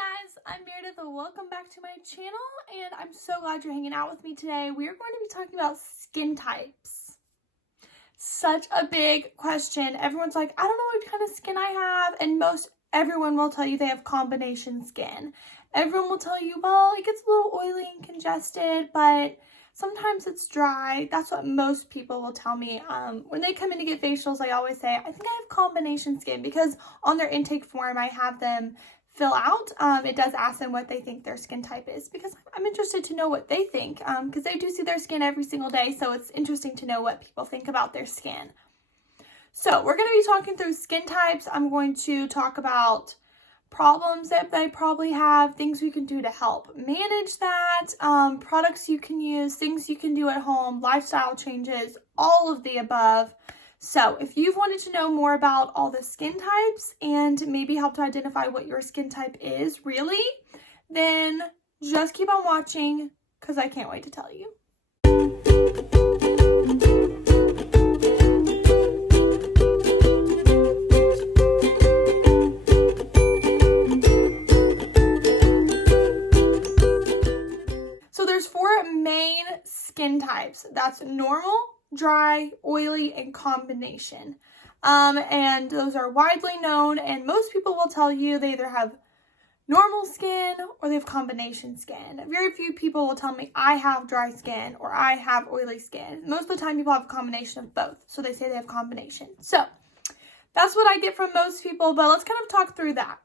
guys, I'm Meredith and welcome back to my channel, and I'm so glad you're hanging out with me today. We are going to be talking about skin types. Such a big question. Everyone's like, I don't know what kind of skin I have, and everyone will tell you they have combination skin. Everyone will tell you, well, it gets a little oily and congested, but sometimes it's dry. That's what most people will tell me. When they come in to get facials, I always say, I think I have combination skin, because on their intake form, I have them fill out. It does ask them what they think their skin type is, because I'm interested to know what they think, because they do see their skin every single day, so it's interesting to know what people think about their skin. So we're going to be talking through skin types. I'm going to talk about problems that they probably have, things we can do to help manage that, products you can use, things you can do at home, lifestyle changes, all of the above. So if you've wanted to know more about all the skin types and maybe help to identify what your skin type is really, then just keep on watching, because I can't wait to tell you. So there's four main skin types. That's normal, dry, oily, and combination. And those are widely known, and most people will tell you they either have normal skin or they have combination skin. Very few people will tell me I have dry skin or I have oily skin. Most of the time people have a combination of both, so they say they have combination. So that's what I get from most people, but let's kind of talk through that.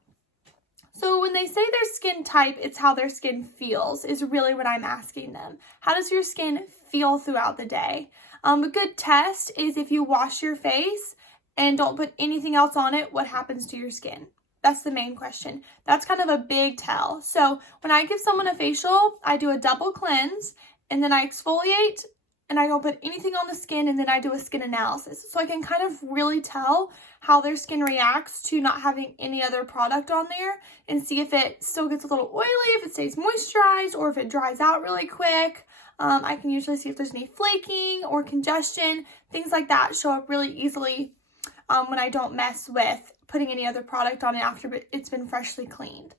So when they say their skin type, it's how their skin feels is really what I'm asking them. How does your skin feel throughout the day? A good test is if you wash your face and don't put anything else on it, what happens to your skin? That's the main question. That's kind of a big tell. So when I give someone a facial, I do a double cleanse, and then I exfoliate, and I don't put anything on the skin, and then I do a skin analysis. So I can kind of really tell how their skin reacts to not having any other product on there, and see if it still gets a little oily, if it stays moisturized, or if it dries out really quick. I can usually see if there's any flaking or congestion. Things like that show up really easily when I don't mess with putting any other product on it after it's been freshly cleaned.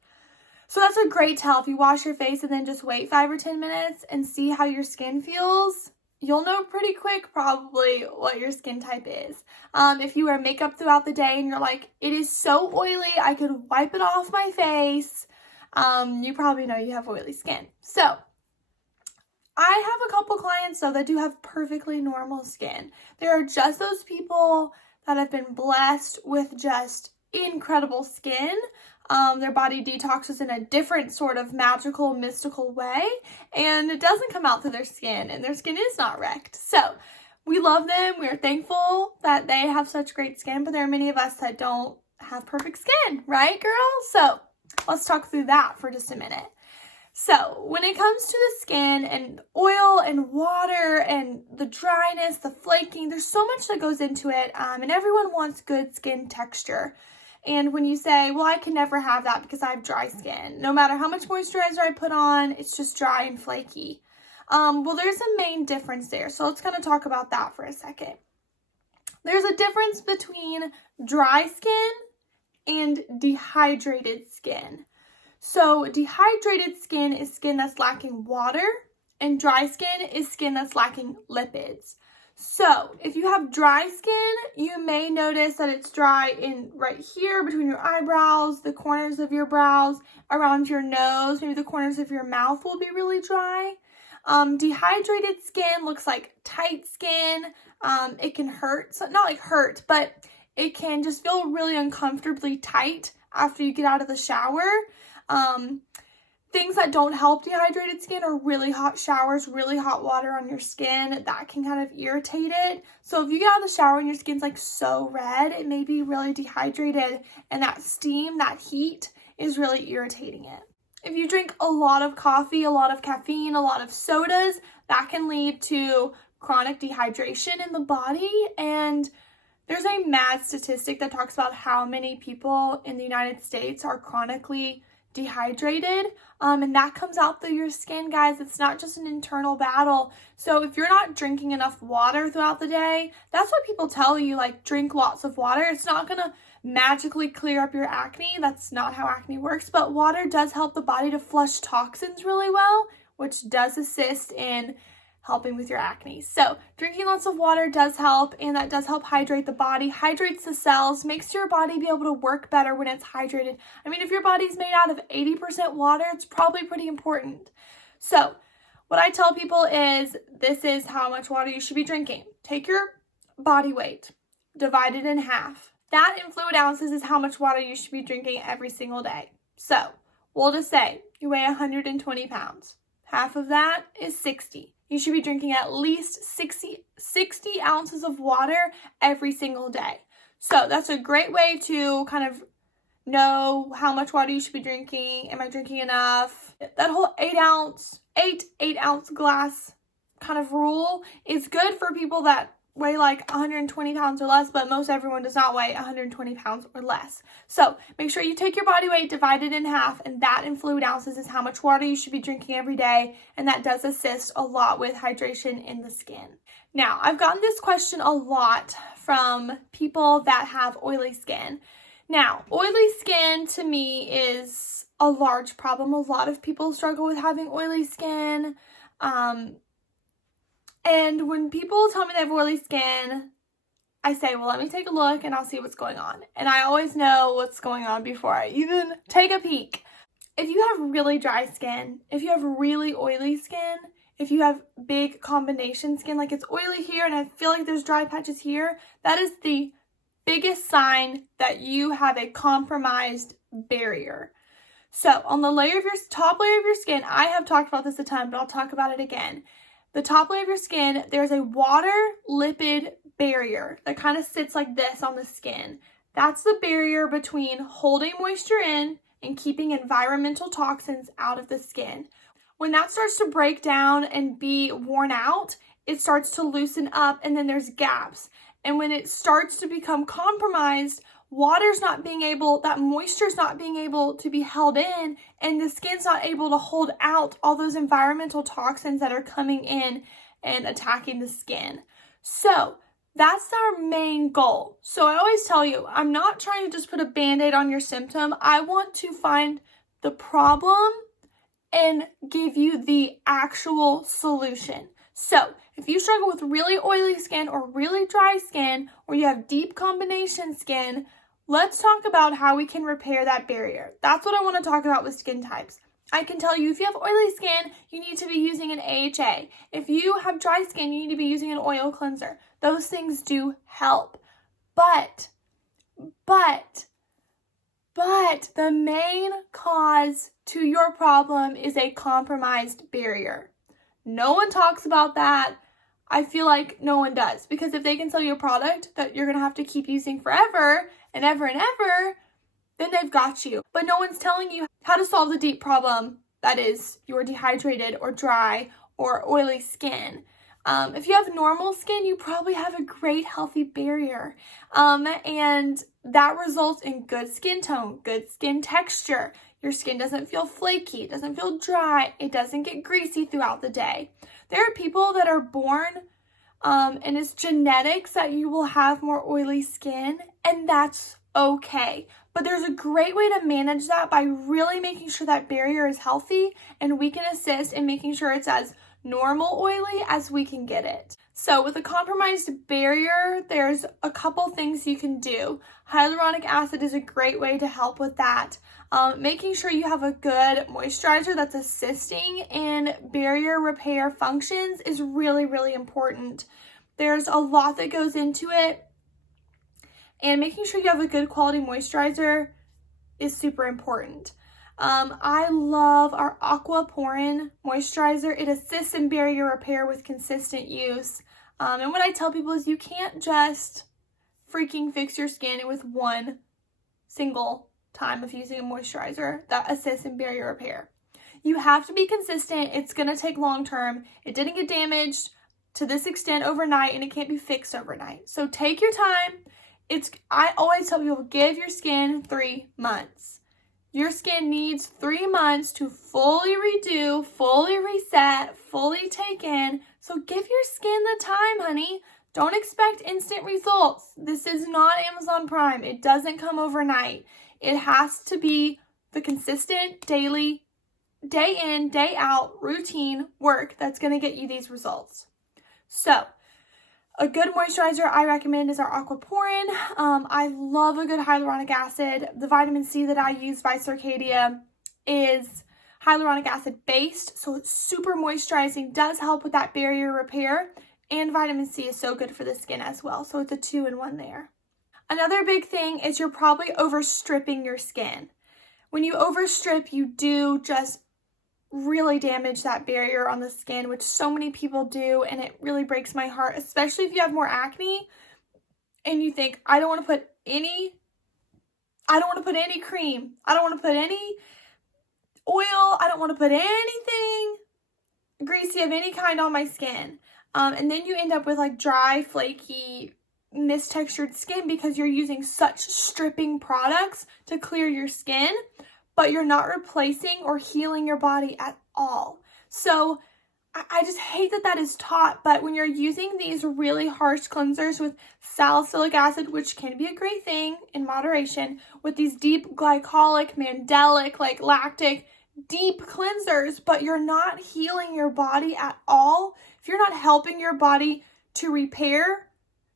So that's a great tell. If you wash your face and then just wait 5 or 10 minutes and see how your skin feels, you'll know pretty quick probably what your skin type is. If you wear makeup throughout the day and you're like, it is so oily, I could wipe it off my face, you probably know you have oily skin. So I have a couple clients though that do have perfectly normal skin. There are just those people that have been blessed with just incredible skin. Their body detoxes in a different sort of magical, mystical way, and it doesn't come out through their skin, and their skin is not wrecked. So we love them. We are thankful that they have such great skin, but there are many of us that don't have perfect skin, right, girls? So let's talk through that for just a minute. So when it comes to the skin and oil and water and the dryness, the flaking, there's so much that goes into it, and everyone wants good skin texture. And when you say, well, I can never have that because I have dry skin, no matter how much moisturizer I put on, it's just dry and flaky. Well, there's a main difference there. So let's kind of talk about that for a second. There's a difference between dry skin and dehydrated skin. So dehydrated skin is skin that's lacking water, and dry skin is skin that's lacking lipids. So if you have dry skin, you may notice that it's dry in right here between your eyebrows, the corners of your brows, around your nose, maybe the corners of your mouth will be really dry. Dehydrated skin looks like tight skin. It can hurt, so not like hurt, but it can just feel really uncomfortably tight after you get out of the shower. Things that don't help dehydrated skin are really hot showers, really hot water on your skin. That can kind of irritate it. So if you get out of the shower and your skin's like so red, it may be really dehydrated, and that steam, that heat is really irritating it. If you drink a lot of coffee, a lot of caffeine, a lot of sodas, that can lead to chronic dehydration in the body. And there's a mad statistic that talks about how many people in the United States are chronically dehydrated, and that comes out through your skin, guys. It's not just an internal battle. So if you're not drinking enough water throughout the day, that's what people tell you, like, drink lots of water. It's not gonna magically clear up your acne. That's not how acne works, but water does help the body to flush toxins really well, which does assist in helping with your acne. So drinking lots of water does help, and that does help hydrate the body, hydrates the cells, makes your body be able to work better when it's hydrated. I mean, if your body's made out of 80% water, it's probably pretty important. So what I tell people is this is how much water you should be drinking. Take your body weight, divide it in half. That in fluid ounces is how much water you should be drinking every single day. So we'll just say you weigh 120 pounds. Half of that is 60. You should be drinking at least 60 ounces of water every single day. So that's a great way to kind of know how much water you should be drinking. Am I drinking enough? That whole 8-ounce glass kind of rule is good for people that weigh like 120 pounds or less, but most everyone does not weigh 120 pounds or less. So make sure you take your body weight, divide it in half, and that in fluid ounces is how much water you should be drinking every day, and that does assist a lot with hydration in the skin. Now, I've gotten this question a lot from people that have oily skin. Now, oily skin to me is a large problem. A lot of people struggle with having oily skin. And when people tell me they have oily skin, I say, well, let me take a look and I'll see what's going on. And I always know what's going on before I even take a peek. If you have really dry skin, if you have really oily skin, if you have big combination skin, like it's oily here and I feel like there's dry patches here, that is the biggest sign that you have a compromised barrier. So on the top layer of your skin, I have talked about this a ton, but I'll talk about it again. The top layer of your skin, there's a water lipid barrier that kind of sits like this on the skin. That's the barrier between holding moisture in and keeping environmental toxins out of the skin. When that starts to break down and be worn out, it starts to loosen up and then there's gaps. And when it starts to become compromised, that moisture's not being able to be held in, and the skin's not able to hold out all those environmental toxins that are coming in and attacking the skin. So that's our main goal. So I always tell you, I'm not trying to just put a Band-Aid on your symptom. I want to find the problem and give you the actual solution. So if you struggle with really oily skin or really dry skin, or you have deep combination skin, let's talk about how we can repair that barrier. That's what I want to talk about with skin types. I can tell you if you have oily skin, you need to be using an AHA. If you have dry skin, you need to be using an oil cleanser. Those things do help. But the main cause to your problem is a compromised barrier. No one talks about that. I feel like no one does, because if they can sell you a product that you're going to have to keep using forever and ever and ever, then they've got you. But no one's telling you how to solve the deep problem that is your dehydrated or dry or oily skin. If you have normal skin, you probably have a great healthy barrier. And that results in good skin tone, good skin texture. Your skin doesn't feel flaky, it doesn't feel dry, it doesn't get greasy throughout the day. There are people that are born and it's genetics that you will have more oily skin, and that's okay. But there's a great way to manage that by really making sure that barrier is healthy, and we can assist in making sure it's as normal oily as we can get it. So with a compromised barrier, there's a couple things you can do. Hyaluronic acid is a great way to help with that. Making sure you have a good moisturizer that's assisting in barrier repair functions is really, really important. There's a lot that goes into it, and making sure you have a good quality moisturizer is super important. I love our Aqua Porin moisturizer. It assists in barrier repair with consistent use. And what I tell people is you can't just freaking fix your skin with one single time of using a moisturizer that assists in barrier repair. You have to be consistent. It's going to take long term. It didn't get damaged to this extent overnight, and it can't be fixed overnight. So take your time. I always tell people, give your skin 3 months. Your skin needs 3 months to fully redo, fully reset, fully take in. So give your skin the time, honey. Don't expect instant results. This is not Amazon Prime. It doesn't come overnight. It has to be the consistent, daily, day in, day out routine work that's going to get you these results. So, a good moisturizer I recommend is our Aquaporin. I love a good hyaluronic acid. The vitamin C that I use by Circadia is hyaluronic acid based, so it's super moisturizing, does help with that barrier repair, and vitamin C is so good for the skin as well, so it's a 2-in-1 there. Another big thing is you're probably overstripping your skin. When you overstrip, you do just really damage that barrier on the skin, which so many people do, and it really breaks my heart, especially if you have more acne and you think, I don't want to put any cream, I don't want to put any oil, I don't want to put anything greasy of any kind on my skin. And then you end up with like dry, flaky, mistextured skin because you're using such stripping products to clear your skin, but you're not replacing or healing your body at all. So I just hate that that is taught, but when you're using these really harsh cleansers with salicylic acid, which can be a great thing in moderation, with these deep glycolic, mandelic, like lactic, deep cleansers, but you're not healing your body at all, if you're not helping your body to repair,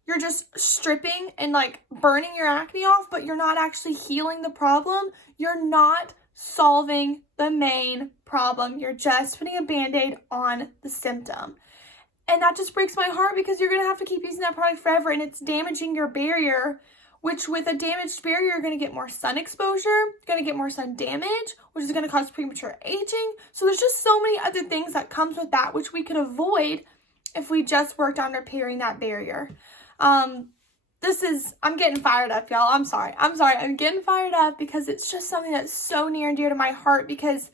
you're just stripping and like burning your acne off, but you're not actually healing the problem. You're not solving the main problem. You're just putting a band-aid on the symptom. And that just breaks my heart because you're going to have to keep using that product forever and it's damaging your barrier, which with a damaged barrier, you're going to get more sun exposure, going to get more sun damage, which is going to cause premature aging. So there's just so many other things that comes with that, which we could avoid if we just worked on repairing that barrier. I'm getting fired up, y'all. I'm sorry. I'm getting fired up because it's just something that's so near and dear to my heart because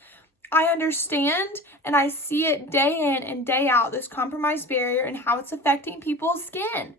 I understand and I see it day in and day out, this compromised barrier and how it's affecting people's skin.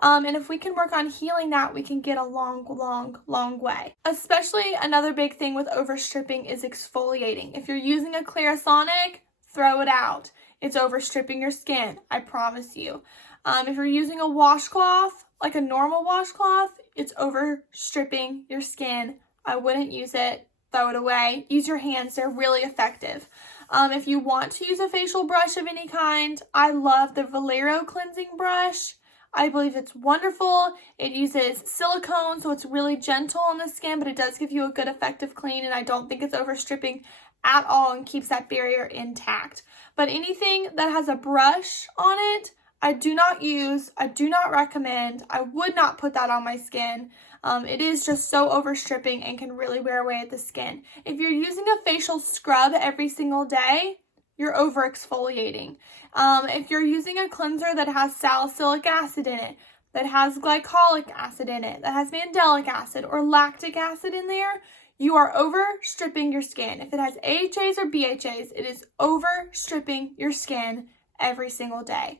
And if we can work on healing that, we can get a long, long, long way. Especially another big thing with overstripping is exfoliating. If you're using a Clarisonic, throw it out. It's overstripping your skin, I promise you. If you're using a washcloth, like a normal washcloth, it's overstripping your skin. I wouldn't use it, throw it away. Use your hands, they're really effective. If you want to use a facial brush of any kind, I love the Valero cleansing brush. I believe it's wonderful. It uses silicone, so it's really gentle on the skin, but it does give you a good effective clean, and I don't think it's overstripping at all and keeps that barrier intact. But anything that has a brush on it, I do not use, I do not recommend, I would not put that on my skin. It is just so overstripping and can really wear away at the skin. If you're using a facial scrub every single day, you're over exfoliating. If you're using a cleanser that has salicylic acid in it, that has glycolic acid in it, that has mandelic acid or lactic acid in there, you are overstripping your skin. If it has AHAs or BHAs, it is overstripping your skin every single day.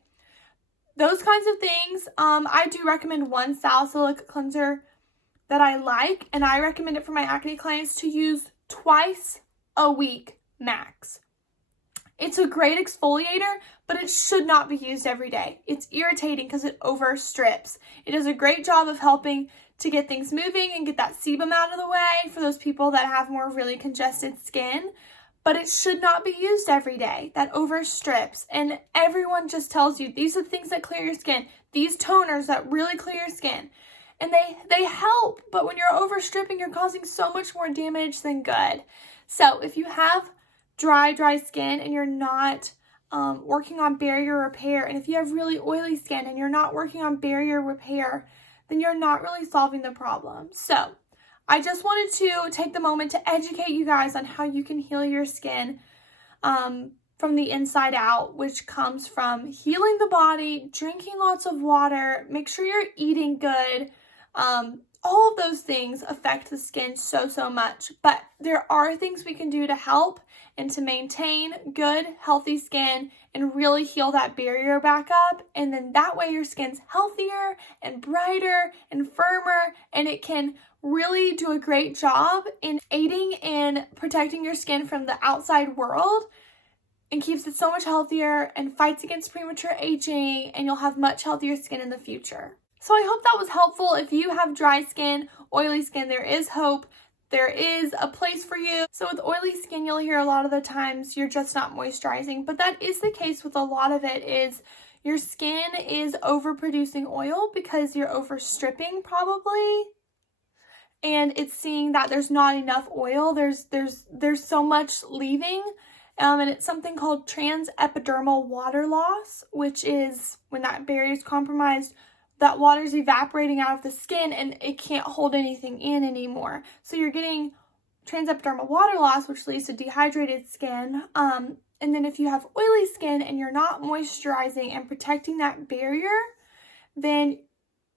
Those kinds of things, I do recommend one salicylic cleanser that I like, and I recommend it for my acne clients to use twice a week max. It's a great exfoliator, but it should not be used every day. It's irritating because it overstrips. It does a great job of helping to get things moving and get that sebum out of the way for those people that have more really congested skin. But it should not be used every day. That overstrips. And everyone just tells you, these are the things that clear your skin. These toners that really clear your skin. And they help. But when you're overstripping, you're causing so much more damage than good. So if you have dry skin and you're not working on barrier repair, and if you have really oily skin and you're not working on barrier repair, then you're not really solving the problem. So I just wanted to take the moment to educate you guys on how you can heal your skin from the inside out, which comes from healing the body, drinking lots of water, make sure you're eating good. All of those things affect the skin so much, but there are things we can do to help and to maintain good, healthy skin and really heal that barrier back up. And then that way your skin's healthier and brighter and firmer, and it can really do a great job in aiding in protecting your skin from the outside world and keeps it so much healthier and fights against premature aging, and you'll have much healthier skin in the future. So I hope that was helpful. If you have dry skin, oily skin, there is hope. There is a place for you. So with oily skin, you'll hear a lot of the times you're just not moisturizing, but that is the case with a lot of it. Is your skin is overproducing oil because you're overstripping probably, and it's seeing that there's not enough oil. There's so much leaving, and it's something called transepidermal water loss, which is when that barrier is compromised, that water's evaporating out of the skin and it can't hold anything in anymore. So you're getting transepidermal water loss, which leads to dehydrated skin. And then if you have oily skin and you're not moisturizing and protecting that barrier, then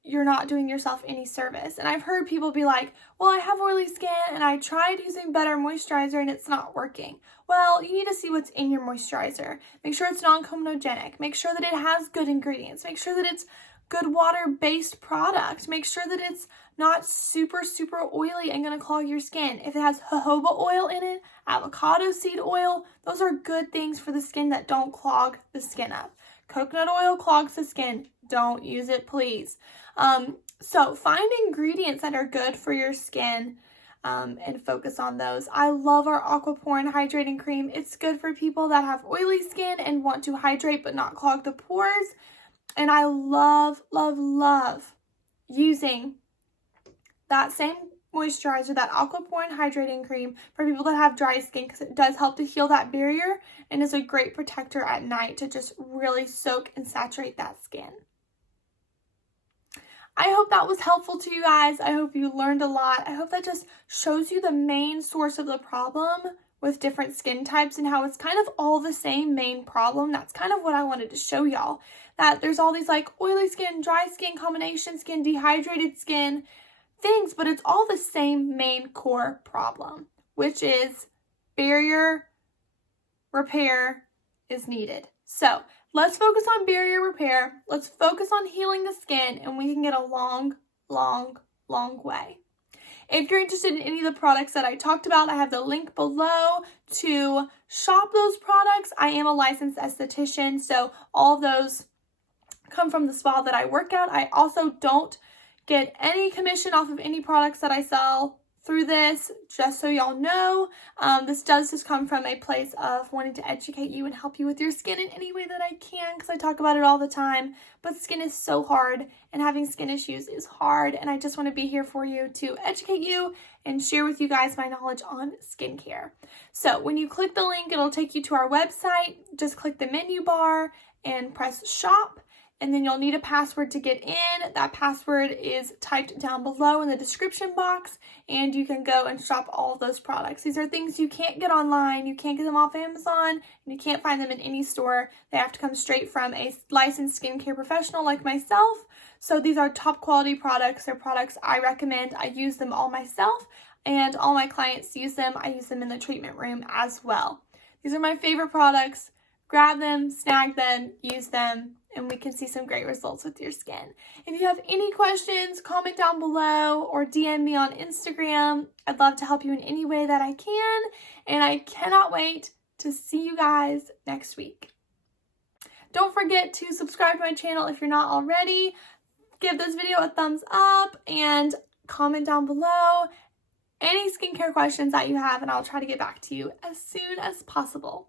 you're not doing yourself any service. And I've heard people be like, well, I have oily skin and I tried using better moisturizer and it's not working. Well, you need to see what's in your moisturizer. Make sure it's non-comedogenic. Make sure that it has good ingredients. Make sure that it's good water-based product. Make sure that it's not super oily and gonna clog your skin. If it has jojoba oil in it, avocado seed oil, those are good things for the skin that don't clog the skin up. Coconut oil clogs the skin. Don't use it, please. So find ingredients that are good for your skin and focus on those. I love our Aquaporin Hydrating Cream. It's good for people that have oily skin and want to hydrate but not clog the pores. And I love using that same moisturizer, that Aquaporin Hydrating Cream, for people that have dry skin, because it does help to heal that barrier and is a great protector at night to just really soak and saturate that skin. I hope that was helpful to you guys. I hope you learned a lot. I hope that just shows you the main source of the problem with different skin types and how it's kind of all the same main problem. That's kind of what I wanted to show y'all, that there's all these like oily skin, dry skin, combination skin, dehydrated skin things, but it's all the same main core problem, which is barrier repair is needed. So let's focus on barrier repair. Let's focus on healing the skin, and we can get a long way. If you're interested in any of the products that I talked about, I have the link below to shop those products. I am a licensed esthetician, so all of those come from the spa that I work at. I also don't get any commission off of any products that I sell through this, just so y'all know. This does just come from a place of wanting to educate you and help you with your skin in any way that I can, because I talk about it all the time. But skin is so hard, and having skin issues is hard, and I just want to be here for you to educate you and share with you guys my knowledge on skincare. So when you click the link, it'll take you to our website. Just click the menu bar and press shop. And then you'll need a password to get in. That password is typed down below in the description box, and you can go and shop all of those products. These are things you can't get online. You can't get them off Amazon, and you can't find them in any store. They have to come straight from a licensed skincare professional like myself. So these are top quality products. They're products I recommend. I use them all myself, and all my clients use them. I use them in the treatment room as well. These are my favorite products. Grab them, snag them, use them, and we can see some great results with your skin. If you have any questions, comment down below or DM me on Instagram. I'd love to help you in any way that I can, and I cannot wait to see you guys next week. Don't forget to subscribe to my channel if you're not already. Give this video a thumbs up and comment down below any skincare questions that you have, and I'll try to get back to you as soon as possible.